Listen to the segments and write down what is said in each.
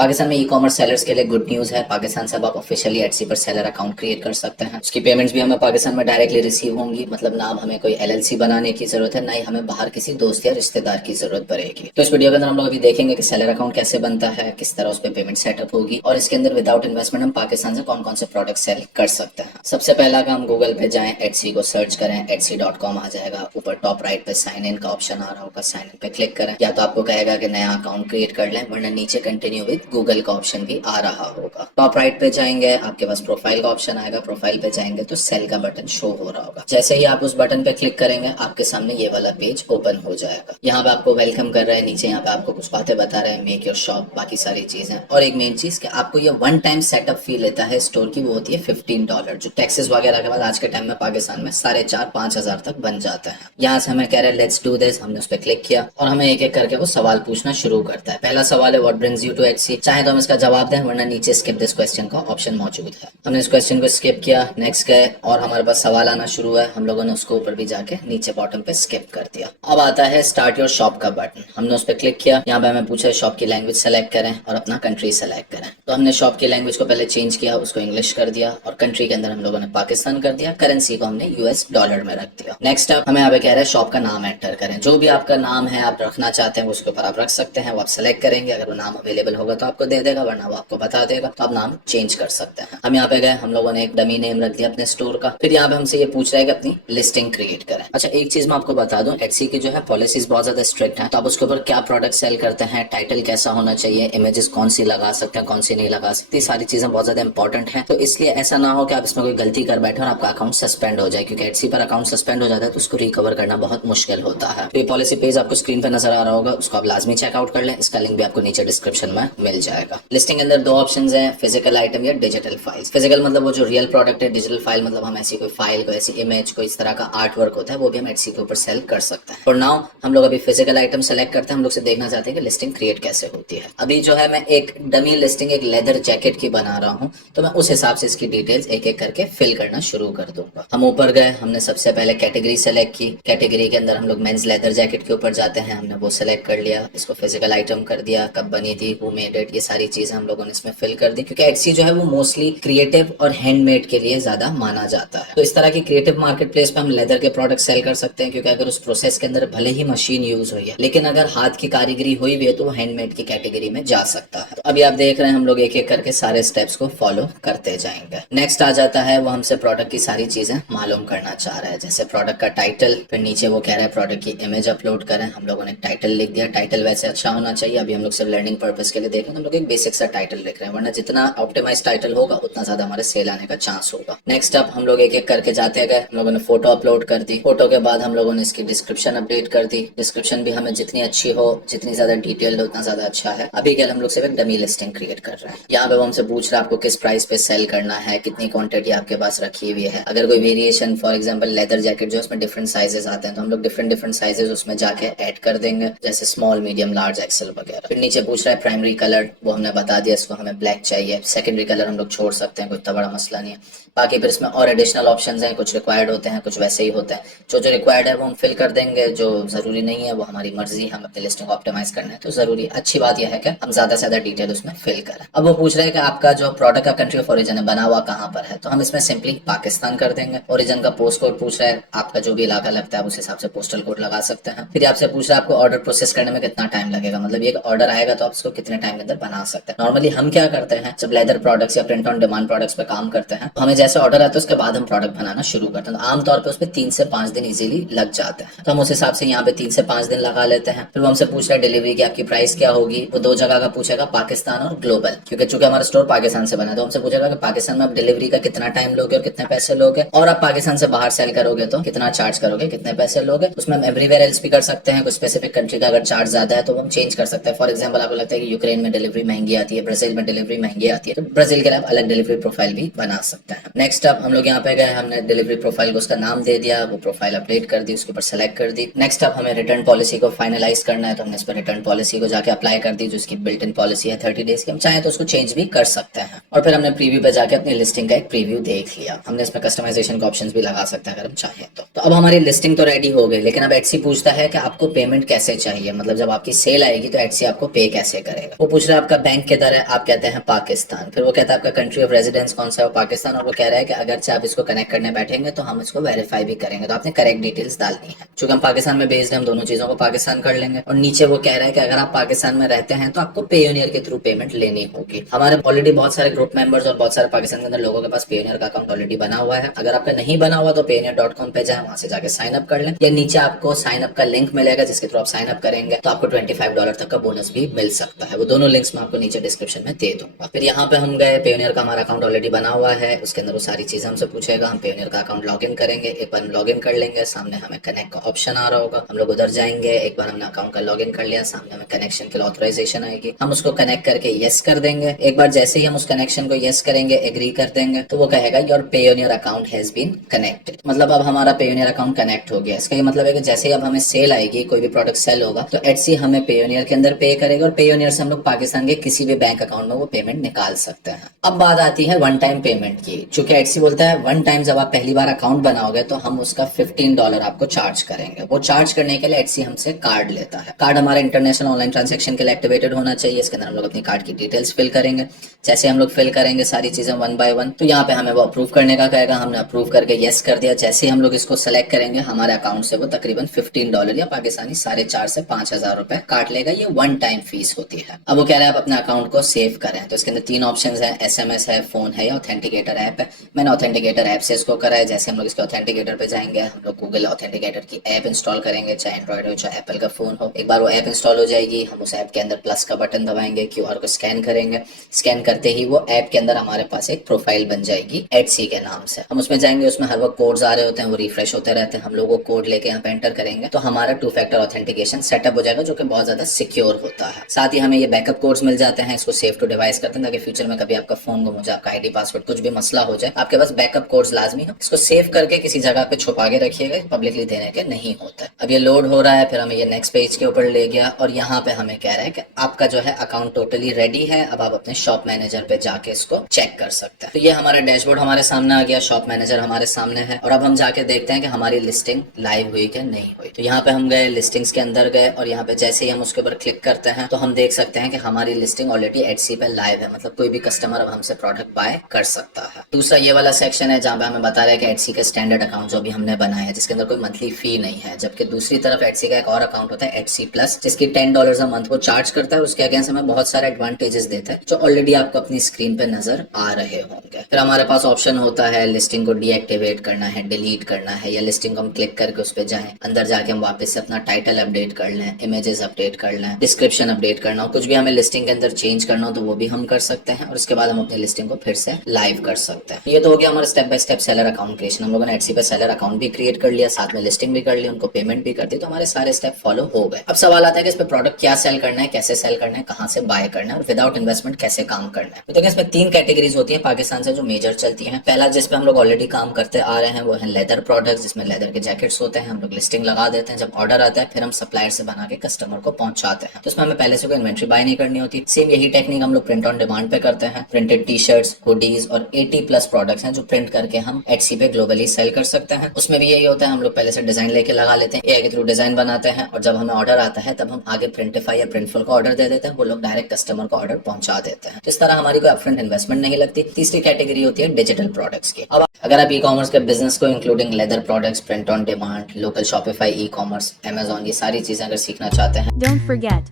पाकिस्तान में e commerce sellers के लिए गुड न्यूज़ है। पाकिस्तान से अब आप ऑफिशियली एटसी पर सेलर अकाउंट क्रिएट कर सकते हैं। उसकी पेमेंट्स भी हमें पाकिस्तान में डायरेक्टली रिसीव होंगी, मतलब ना हमें कोई एलएलसी बनाने की जरूरत है, ना ही हमें बाहर किसी दोस्त या रिश्तेदार की जरूरत पड़ेगी। तो इस वीडियो के अंदर हम लोग अभी देखेंगे कि सेलर अकाउंट कैसे बनता है, किस तरह उस पर पेमेंट सेटअप होगी और इसके अंदर विदाउट इन्वेस्टमेंट हम पाकिस्तान से कौन कौन से प्रोडक्ट सेल कर सकते हैं। सबसे पहला काम, गूगल पे जाएं, एटसी को सर्च करें, etsy.com आ जाएगा। ऊपर टॉप राइट पे साइन इन का ऑप्शन आ रहा होगा, साइन इन पे क्लिक करें। या तो आपको कहेगा कि नया अकाउंट क्रिएट कर लें, वरना नीचे कंटिन्यू विद गूगल का ऑप्शन भी आ रहा होगा। टॉप राइट पे जाएंगे, आपके पास प्रोफाइल का ऑप्शन आएगा। प्रोफाइल पे जाएंगे तो सेल का बटन शो हो रहा होगा। जैसे ही आप उस बटन पे क्लिक करेंगे, आपके सामने ये वाला पेज ओपन हो जाएगा। यहाँ पे आपको वेलकम कर रहे हैं, नीचे यहाँ पे आपको कुछ बातें बता रहे हैं, मेक योर शॉप, बाकी सारी चीजें। और एक मेन चीज कि आपको ये वन टाइम सेटअप फी लेता है स्टोर की, वो होती है $15, जो टैक्सेस वगैरह के बाद आज के टाइम में पाकिस्तान में 4,500-5,000 तक बन जाता है। यहाँ से हमें कह रहे हैं लेट्स डू दिस, हमने उस पर क्लिक किया और हमें एक एक करके वो सवाल पूछना शुरू करता है। पहला सवाल है what brings you to Etsy. चाहे तो हम इसका जवाब दें, वरना नीचे स्किप दिस क्वेश्चन का ऑप्शन मौजूद है। हमने इस क्वेश्चन को स्किप किया, नेक्स्ट गए और हमारे पास सवाल आना शुरू है। हम लोगों ने उसको ऊपर भी जाके नीचे बॉटम पे स्किप कर दिया। अब आता है स्टार्ट योर शॉप का बटन, हमने उस पर क्लिक किया। यहाँ पे हमें पूछा है शॉप की लैंग्वेज सेलेक्ट करें और अपना कंट्री सेलेक्ट करें। तो हमने शॉप की लैंग्वेज को पहले चेंज किया, उसको इंग्लिश कर दिया और कंट्री के अंदर हम लोगों ने पाकिस्तान कर दिया। करेंसी को हमने यूएस डॉलर में रख दिया। नेक्स्ट अब हमें यहाँ पे कह रहा है शॉप का नाम एंटर करें। जो भी आपका नाम है आप रखना चाहते हैं उसके ऊपर आप रख सकते हैं, वो आप सेलेक्ट करेंगे। अगर वो नाम अवेलेबल होगा तो आपको दे देगा, वरना वो आपको बता देगा, तो आप नाम चेंज कर सकते हैं। हम यहाँ पे गए, हम लोगों ने एक डमी नेम रख दिया अपने स्टोर का। फिर यहाँ पे हमसे ये पूछ रहा है कि अपनी लिस्टिंग क्रिएट करें। अच्छा, एक चीज मैं आपको बता दूं, एटसी की जो है पॉलिसीज बहुत ज्यादा स्ट्रिक्ट है। तो आप उसके ऊपर क्या प्रोडक्ट सेल करते हैं, टाइटल कैसा होना चाहिए, इमेजेस कौन सी लगा सकते हैं, कौन सी नहीं लगा सकती, सारी चीजें बहुत ज्यादा इंपॉर्टेंट है। तो इसलिए ऐसा ना हो कि आप इसमें कोई गलती कर बैठे और आपका अकाउंट सस्पेंड हो जाए, क्योंकि एटसी पर अकाउंट सस्पेंड हो जाता है तो उसको रिकवर करना बहुत मुश्किल होता है। तो ये पॉलिसी पेज आपको स्क्रीन पे नजर आ रहा होगा, उसको आप लाजमी चेकआउट कर लें। इसका लिंक भी आपको नीचे डिस्क्रिप्शन में मिल जाएगा। लिस्टिंग के अंदर दो ऑप्शन है, फिजिकल आइटम या डिजिटल फाइल। फिजिकल मतलब वो जो रियल प्रोडक्ट है, डिजिटल फाइल मतलब हम ऐसी कोई फाइल, कोई ऐसी इमेज, कोई इस तरह का आर्ट वर्क होता है, वो भी हम एटसी के ऊपर सेल कर सकते हैं। और नाउ हम लोग अभी फिजिकल आइटम सेलेक्ट करते हैं। हम लोग से देखना चाहते हैं कि लिस्टिंग क्रिएट कैसे होती है। अभी जो है मैं एक डमी लिस्टिंग एक लेदर जैकेट की बना रहा हूँ, तो मैं उस हिसाब से इसकी डिटेल्स एक एक करके फिल करना शुरू कर दूंगा। हम ऊपर गए, हमने सबसे पहले कैटेगरी सेलेक्ट की। कैटेगरी के अंदर हम लोग मेंस लेदर जैकेट के ऊपर जाते हैं, हमने वो सेलेक्ट कर लिया। इसको फिजिकल आइटम कर दिया, कब बनी थी, हु मेड इट, ये सारी चीजें हम लोगों ने इसमें फिल कर दी, क्योंकि एटसी जो है वो मोस्टली क्रिएटिव और हैंडमेड के लिए ज्यादा माना जाता है। तो इस तरह की क्रिएटिव मार्केट प्लेस पे हम लेदर के प्रोडक्ट सेल कर सकते हैं, क्योंकि अगर उस प्रोसेस के अंदर भले ही मशीन यूज हुई है, लेकिन अगर हाथ की कारीगरी हुई भी है तो वो हैंडमेड की कैटेगरी में जा सकता है। तो अभी आप देख रहे हैं हम लोग एक एक करके सारे स्टेप्स को फॉलो करते जाएंगे। नेक्स्ट आ जाता है वो हमसे प्रोडक्ट की सारी चीजें मालूम करना चाह रहा है, जैसे प्रोडक्ट का टाइटल। फिर नीचे वो कह रहा है प्रोडक्ट की इमेज अपलोड करें। हम लोगों ने टाइटल लिख दिया। टाइटल वैसे अच्छा होना चाहिए, अभी हम लोग सिर्फ लर्निंग पर्पज के लिए देख रहे हैं, हम लोग एक बेसिक सा टाइटल लिख रहे हैं, वरना जितना ऑप्टिमाइज टाइटल होगा उतना ज्यादा हमारे सेल आने का चांस होगा। नेक्स्ट अप हम लोग एक एक करके जाते गए। हम लोगों ने फोटो अपलोड कर दी। फोटो के बाद हम लोगों ने इसकी डिस्क्रिप्शन अपडेट कर दी। डिस्क्रिप्शन भी हमें जितनी अच्छी हो, जितनी ज्यादा डिटेल्ड हो, उतना ज्यादा अच्छा है। अभी क्या हम लोग सिर्फ एक डमी लिस्टिंग क्रिएट कर रहे हैं। यहाँ पे वो हमसे पूछ रहा है आपको किस प्राइस पे सेल करना है, कितनी क्वांटिटी आपके पास रखी हुई है। अगर कोई variation, for example leather jacket जो है उसमें डिफरेंट साइजेस आते हैं, तो हम लोग डिफरेंट डिफरेंट साइजेस उसमें जाके ऐड कर देंगे, जैसे स्मॉल, मीडियम, लार्ज, एक्सेल वगैरह। फिर नीचे पूछ रहा है प्राइमरी कलर, वो हमने बता दिया, इसको हमें ब्लैक चाहिए। सेकेंडरी कलर हम लोग छोड़ सकते हैं, कोई इतना बड़ा मसला नहीं है। बाकी फिर इसमें और एडिशनल ऑप्शंस हैं, कुछ रिक्वायर्ड होते हैं, कुछ वैसे ही होते हैं। जो जो रिक्वायर्ड है वो हम फिल कर देंगे, जो जरूरी नहीं है वो हमारी मर्जी, हम अपनी लिस्टिंग को ऑप्टिमाइज करना है तो जरूरी। अच्छी बात यह है कि हम ज्यादा से ज्यादा डिटेल उसमें फिल करें। अब वो पूछ रहे हैं कि आपका जो प्रोडक्ट का कंट्री ऑफ ओरिजिन है, बना हुआ कहाँ पर है, तो हम इसमें सिंपली पाकिस्तान कर देंगे। ओरिजिन का पोस्ट कोड पूछ रहा है, आपका जो भी इलाका लगता है उस हिसाब से पोस्टल कोड लगा सकते हैं। फिर आपसे पूछ रहा है आपको ऑर्डर प्रोसेस करने में कितना टाइम लगेगा, मतलब ये ऑर्डर आएगा तो आप इसको कितने टाइम के अंदर बना सकते हैं। नॉर्मली हम क्या करते हैं, जब लेदर प्रोडक्ट्स या प्रिंट ऑन डिमांड प्रोडक्ट्स पे काम करते हैं, हमें जैसे ऑर्डर आता है उसके बाद हम प्रोडक्ट बनाना शुरू करते हैं। तो आमतौर पर उस पर 3 से 5 दिन इजीली लग जाते हैं, तो हम उस हिसाब से यहाँ पे 3 से 5 दिन लगा लेते हैं। फिर वो हमसे पूछ रहा है डिलीवरी की आपकी प्राइस क्या होगी। वो दो जगह का पूछेगा, पाकिस्तान और ग्लोबल, क्योंकि चूंकि हमारा स्टोर पाकिस्तान से बना है तो हमसे पूछेगा कि पाकिस्तान में आप डिलीवरी का कितना टाइम लोगे और कितने पैसे लोगे, और आप पाकिस्तान से बाहर सेल करोगे तो कितना चार्ज करोगे, कितने पैसे लोगे। उसमें हम एवरीवेयर एल्स भी कर सकते हैं, कोई स्पेसिफिक कंट्री का अगर चार्ज ज्यादा है तो हम चेंज कर सकते हैं। फॉर एग्जाम्पल आपको लगता है कि यूक्रेन में डिलीवरी महंगी आती है, ब्राजील में डिलीवरी महंगी आती है, तो ब्राजील के लिए आप अलग डिलीवरी प्रोफाइल भी बना सकते हैं। नेक्स्ट अब हम लोग यहाँ पे गए, हमने डिलीवरी प्रोफाइल को उसका नाम दे दिया, वो प्रोफाइल अपडेट कर दी, उसके ऊपर सेलेक्ट कर दी। नेक्स्ट अब हमें रिटर्न पॉलिसी को फाइनलाइज करना है, तो हमने इस पर रिटर्न पॉलिसी को जाके अप्लाई कर दी, जो इसकी बिल्ट इन पॉलिसी है 30 डेज की। हम चाहें तो उसको चेंज भी कर सकते हैं। और फिर हमने प्रीव्यू पे जाके अपनी लिस्टिंग का एक प्रीव्यू देख लिया। हमने इसमें कस्टमाइजेशन का ऑप्शंस भी लगा सकते हैं अगर हम चाहें तो अब हमारी लिस्टिंग तो रेडी हो गई, लेकिन अब एटसी पूछता है कि आपको पेमेंट कैसे चाहिए, मतलब जब आपकी सेल आएगी तो एटसी आपको पे कैसे करेगा। वो पूछ रहा रहा है आपका बैंक किधर है, आप कहते हैं पाकिस्तान। फिर वो कहता है आपका कंट्री ऑफ रेजिडेंस कौन सा है, पाकिस्तान। और वो कह रहा है कि अगर आप इसको कनेक्ट करने बैठेंगे तो हम इसको वेरीफाई भी करेंगे, तो आपने करेक्ट डिटेल्स डालनी है। चूंकि हम पाकिस्तान में बेस्ड है, हम दोनों चीजों को पाकिस्तान कर लेंगे। और नीचे वो कह रहा है कि अगर आप पाकिस्तान में रहते हैं तो आपको पेयोनियर के थ्रू पेमेंट लेनी होगी। हमारे ऑलरेडी बहुत सारे ग्रुप मेंबर्स और बहुत सारे पाकिस्तान के अंदर लोगों के पास पेयोनियर का अकाउंट ऑलरेडी बना हुआ है। अगर आपका नहीं बना हुआ तो payoneer.com पे जाए, वहां से जाके साइन अप कर लें, या नीचे आपको साइन अप का लिंक मिलेगा जिसके थ्रू आप साइन अप करेंगे तो आपको $25 तक का बोनस भी मिल सकता है। वो दोनों लिंक्स मैं आपको नीचे डिस्क्रिप्शन में दे दूंगा। फिर यहाँ पे हम गए, पेयोनियर का हमारा अकाउंट ऑलरेडी बना हुआ है, उसके अंदर वो सारी चीजें हमसे पूछेगा। हम पेयोनियर का अकाउंट लॉग इन करेंगे, एक बार हम लॉग इन कर लेंगे, सामने हमें कनेक्ट का ऑप्शन आ रहा होगा, हम लोग उधर जाएंगे। एक बार हमने अकाउंट का लॉग इन कर लिया, सामने हमें कनेक्शन के लिए ऑथराइजेशन आएगी, हम उसको कनेक्ट करके यस कर देंगे। एक बार जैसे ही हम उस कनेक्शन को यस करेंगे, एग्री कर देंगे, तो वो कहेगा your Payoneer account has been connected. मतलब अब हमारा पेयोनियर अकाउंट कनेक्ट हो गया। इसका ये मतलब है कि जैसे ही अब हमें सेल आएगी, कोई भी प्रोडक्ट सेल होगा, तो एटसी हमें पेयोनियर के अंदर पे करेगा और पेयोनियर से हम लोग पाकिस्तान के किसी भी बैंक अकाउंट में वो पेमेंट निकाल सकते हैं। अब बात आती है वन टाइम पेमेंट की। चूंकि एटसी बोलता है वन टाइम जब आप पहली बार अकाउंट बनाओगे तो हम उसका $15 आपको चार्ज करेंगे। वो चार्ज करने के लिए एटसी हमसे कार्ड लेता है। कार्ड हमारा इंटरनेशनल ऑनलाइन ट्रांजेक्शन के लिए एक्टिवेटेड होना चाहिए। इसके अंदर हम लोग अपनी कार्ड की डिटेल्स फिल करेंगे। जैसे हम लोग फिल करेंगे सारी चीजें वन बाय वन, तो यहाँ पे हमें वो अप्रूव करने का कहेगा। हमने अप्रूव करके यस कर दिया। जैसे हम लोग इसको सेलेक्ट करेंगे, हमारे अकाउंट से वो तकरीबन $15 या पाकिस्तानी 4,500 से 5,000 रुपए काट लेगा। ये वन टाइम फीस होती है। अब वो कह रहा है आप अपने अकाउंट को सेव करें, तो इसके अंदर 3 ऑप्शन है, SMS है, फोन है या ऑथेंटिकेटर ऐप है। मैंने ऑथेंटिकेटर ऐप से इसको करा है। जैसे हम लोग इसके ऑथेंटिकेटर पे जाएंगे, हम लोग गूगल ऑथेंटिकेटर की ऐप इंस्टॉल करेंगे, चाहे एंड्रॉइड हो चाहे एप्पल का फोन हो। एक बार वो ऐप इंस्टॉल हो जाएगी, हम उस ऐप के अंदर प्लस का बटन दबाएंगे, QR को स्कैन करेंगे। स्कैन करते ही वो ऐप के अंदर हमारे पास एक प्रोफाइल बन जाएगी एटसी के नाम से। हम उसमें जाएंगे, उसमें हर वक्त कोड्स आ रहे होते हैं, वो रिफ्रेश होते रहते हैं। हम लोग वो कोड लेके यहाँ पे एंटर करेंगे तो हमारा 2 फैक्टर ऑथेंटिकेशन सेटअप हो जाएगा, जो कि बहुत ज्यादा सिक्योर होता है। साथ ही हमें ये बैकअप कोड्स मिल जाते हैं, इसको सेव टू डिवाइस करते हैं ताकि फ्यूचर में कभी आपका फोन गुम हो जाए, आपका आईडी पासवर्ड कुछ भी मसला हो जाए, आपके पास बैकअप कोड्स लाजमी हो। इसको सेव करके किसी जगह पे छुपा के रखिएगा, पब्लिकली देने के नहीं होता है। अब ये लोड हो रहा है, फिर हमें ये नेक्स्ट पेज के ऊपर ले गया और यहाँ पे हमें कह रहा है कि आपका जो है अकाउंट टोटली रेडी है। अब आप अपने शॉप मैनेजर पे जाके इसको चेक कर सकते हैं। तो ये हमारा डैशबोर्ड हमारे सामने आ गया, शॉप मैनेजर हमारे सामने है और अब हम जाके देखते हैं कि हमारी लिस्टिंग लाइव हुई कि नहीं हुई। तो यहाँ पे हम गए, लिस्टिंग्स के अंदर गए और यहाँ पे जैसे ही हम उसके ऊपर क्लिक करते हैं तो हम देख सकते हैं कि हमारी लिस्टिंग ऑलरेडी एटसी पे लाइव है। मतलब कोई भी कस्टमर अब हमसे प्रोडक्ट बाय कर सकता है। दूसरा ये वाला सेक्शन है जहाँ पे हमें बता रहा है कि एटसी का स्टैंडर्ड अकाउंट जो भी हमने बनाया है, जिसके अंदर कोई मंथली फी नहीं है। जबकि दूसरी तरफ एटसी का एक और अकाउंट होता है एटसी प्लस, जिसकी $10 मंथ वो चार्ज करता है। उसके अगेंस्ट हमें बहुत सारे एडवांटेजेस देता है जो ऑलरेडी आपको अपनी स्क्रीन पे नजर आ रहे होंगे। फिर हमारे पास ऑप्शन होता है लिस्टिंग को डीएक्टिवेट करना है, डिलीट करना है, या लिस्टिंग को हम क्लिक करके उस पर जाएं, अंदर जाके हम वापस से अपना टाइटल अपडेट कर लें, इमेजेस अपडेट कर लें, डिस्क्रिप्शन अपडेट करना हो, कुछ भी हमें लिस्टिंग के अंदर चेंज करना हो तो वो भी हम कर सकते हैं। और उसके बाद हम अपनी लिस्टिंग को फिर से लाइव कर सकते हैं। ये तो हो गया हमारा step by step seller account creation. हम लोगों ने एटसी पे सेलर अकाउंट भी क्रिएट कर लिया, साथ में लिस्टिंग भी कर ली, उनको पेमेंट भी कर दी, तो हमारे सारे स्टेप फॉलो हो गए। अब सवाल आता है कि इस पे प्रोडक्ट क्या सेल करना है, कैसे सेल करना है, कहाँ से बाय करना है और विदाउट इन्वेस्टमेंट कैसे काम करना है। तो देखिए इसमें 3 कैटेगरीज होती है पाकिस्तान से जो मेजर चलती है। पहला जिसपे हम लोग ऑलरेडी काम करते आ रहे हैं वो है लेदर प्रोडक्ट्स, जिसमें लेदर के जैकेट्स होते हैं। हम लोग लिस्टिंग लगा देते हैं, जब ऑर्डर आता है फिर हम सप्लायर से बना के कस्टमर को पहुंचाते हैं। तो इसमें हमें पहले से कोई इन्वेंट्री बाय नहीं करनी होती। सेम यही टेक्निक हम लोग प्रिंट ऑन डिमांड पे करते हैं। प्रिंटेड टी शर्ट्स, हुडीज और 80+ प्रोडक्ट्स हैं जो प्रिंट करके हम एटसी पे ग्लोबली सेल कर सकते हैं। उसमें भी यही होता है, हम लोग पहले से डिजाइन लेके लगा लेते हैं, एआई के थ्रू डिजाइन बनाते हैं और जब हमें ऑर्डर आता है तब हम आगे प्रिंटिफाई या प्रिंटफुल को ऑर्डर दे देते हैं, वो लोग डायरेक्ट कस्टमर को ऑर्डर पहुंचा देते हैं। तो इस तरह हमारी कोई अपफ्रंट इन्वेस्टमेंट नहीं लगती। तीसरी कैटेगरी होती है डिजिटल प्रोडक्ट्स की। अब अगर आप ई कॉमर्स के बिजनेस को including leather products, print on demand, local Shopify, e commerce, Amazon, ये सारी चीजें अगर सीखना चाहते हैं, Don't forget,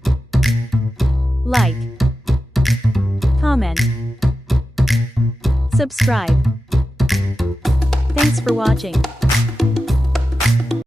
like, comment, subscribe. Thanks for watching.